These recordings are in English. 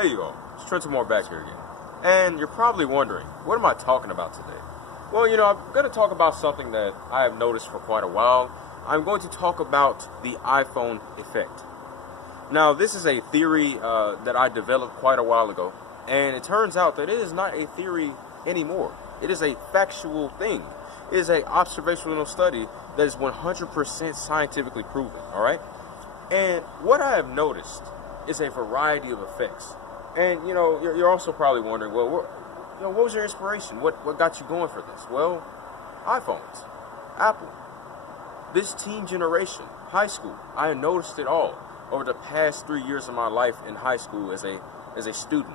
Hey you all, it's Trenton back here again. And you're probably wondering, what am I talking about today? Well, I'm going to talk about something that I have noticed for quite a while. I'm going to talk about the iPhone effect. Now, this is a theory that I developed quite a while ago, and it turns out that it is not a theory anymore. It is a factual thing. It is an observational study that is 100% scientifically proven, all right? And what I have noticed is a variety of effects. And, you're also probably wondering, well, what was your inspiration? What got you going for this? Well, iPhones, Apple, this teen generation, high school. I have noticed it all over the past 3 years of my life in high school as a student,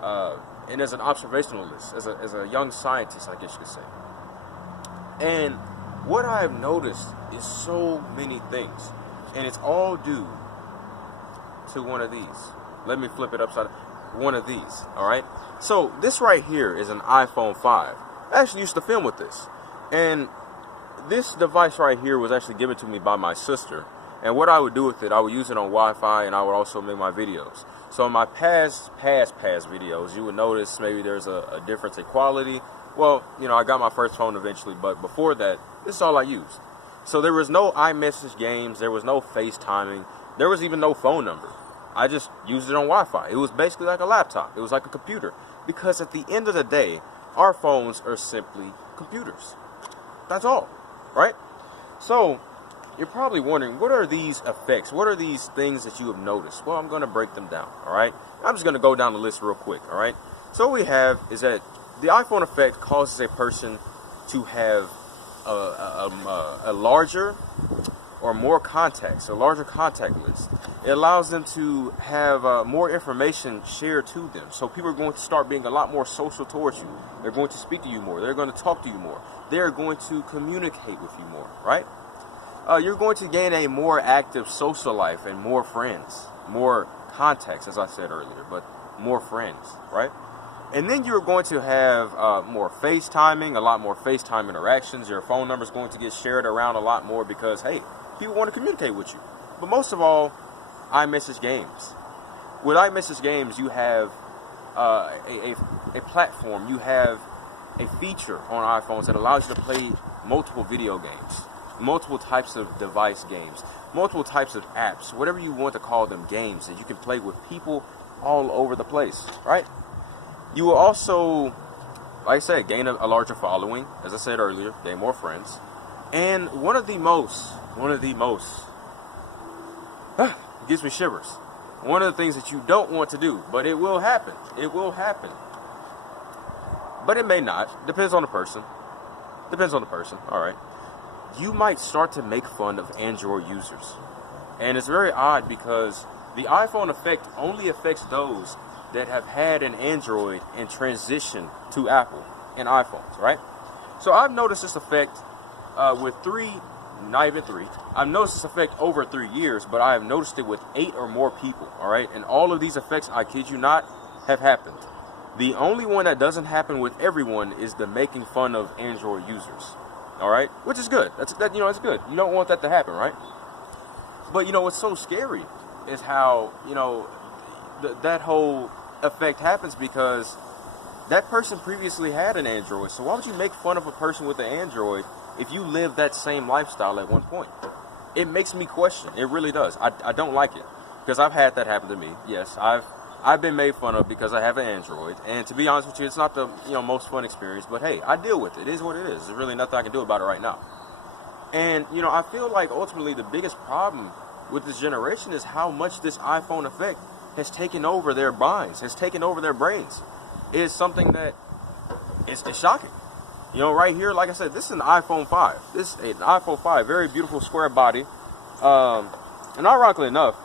and as an observationalist, as a young scientist, I guess you could say. And what I have noticed is so many things, and it's all due to one of these. Let me flip it upside down. One of these, all right? So this right here is an iPhone 5. I actually used to film with this, and this device right here was actually given to me by my sister. And what I would do with it, I would use it on Wi-Fi, and I would also make my videos. So in my past videos, you would notice maybe there's a difference in quality. Well, I got my first phone eventually, but before that, this is all I used. So there was no iMessage games, there was no FaceTiming, there was even no phone number. I just used it on Wi-Fi. It was basically like a laptop. It was like a computer. Because at the end of the day, our phones are simply computers. That's all, right? So you're probably wondering, what are these effects? What are these things that you have noticed? Well, I'm going to break them down, all right? I'm just going to go down the list real quick, all right? So what we have is that the iPhone effect causes a person to have a larger or more contacts, a larger contact list. It allows them to have more information shared to them. So people are going to start being a lot more social towards you. They're going to speak to you more. They're going to talk to you more. They're going to communicate with you more, right? You're going to gain a more active social life and more friends, more contacts, as I said earlier, but more friends, right? And then you're going to have more FaceTiming, a lot more FaceTime interactions. Your phone number is going to get shared around a lot more because, hey, people want to communicate with you. But most of all, iMessage games. With iMessage games, you have a platform. You have a feature on iPhones that allows you to play multiple video games, multiple types of device games, multiple types of apps, whatever you want to call them, games that you can play with people all over the place, right? You will also, like I said, gain a larger following, as I said earlier, gain more friends. And one of the most, it gives me shivers. One of the things that you don't want to do, but it will happen. It will happen. But it may not. Depends on the person. All right. You might start to make fun of Android users. And it's very odd because the iPhone effect only affects those that have had an Android and transition to Apple and iPhones, right? So I've noticed this effect with not even three. I've noticed this effect over 3 years, but I have noticed it with 8 or more people, all right? And all of these effects, I kid you not, have happened. The only one that doesn't happen with everyone is the making fun of Android users, all right? Which is good. It's good. You don't want that to happen, right? But what's so scary is how that whole effect happens because that person previously had an Android. So why would you make fun of a person with an Android if you live that same lifestyle at one point? It makes me question. It really does. I don't like it because I've had that happen to me. Yes, I've been made fun of because I have an Android, and to be honest with you, it's not the most fun experience. But hey, I deal with it. It is what it is. There's really nothing I can do about it right now. And I feel like ultimately the biggest problem with this generation is how much this iPhone effect has taken over their minds, has taken over their brains. It is something that is shocking. Right here, like I said, this is an iPhone 5. This is an iPhone 5, very beautiful square body. And ironically enough,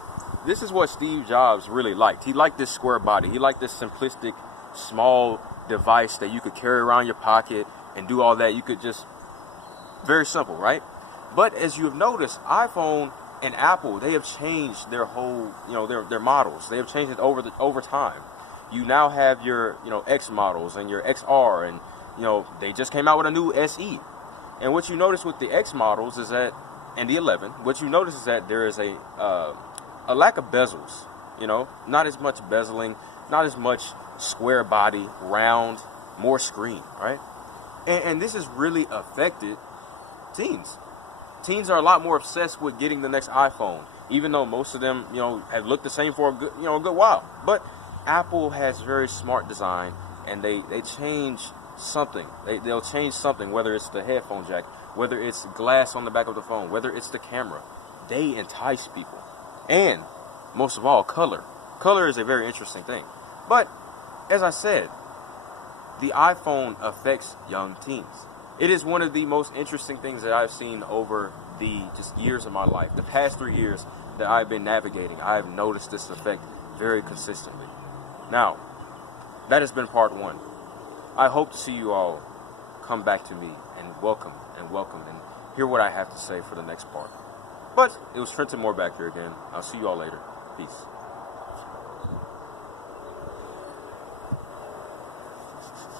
this is what Steve Jobs really liked. He liked this square body. He liked this simplistic, small device that you could carry around your pocket and do all that. You could just, very simple, right? But as you have noticed, iPhone and Apple, they have changed their whole, their models. They have changed it over time. You now have your, X models and your XR, and they just came out with a new SE. And what you notice with the X models is that, and the 11, what you notice is that there is a lack of bezels. Not as much bezeling. not as much square body, round, more screen, right? And this has really affected teens. Teens are a lot more obsessed with getting the next iPhone, even though most of them, have looked the same for a good while. But Apple has very smart design, and they change something. They'll change something, whether it's the headphone jack, whether it's glass on the back of the phone, whether it's the camera. They entice people. And most of all, color. Color is a very interesting thing. But as I said, the iPhone affects young teens. It is one of the most interesting things that I've seen over the just years of my life. The past 3 years that I've been navigating, I've noticed this effect very consistently. Now, that has been part 1. I hope to see you all come back to me and welcome and hear what I have to say for the next part. But it was Trenton Moore back here again. I'll see you all later. Peace.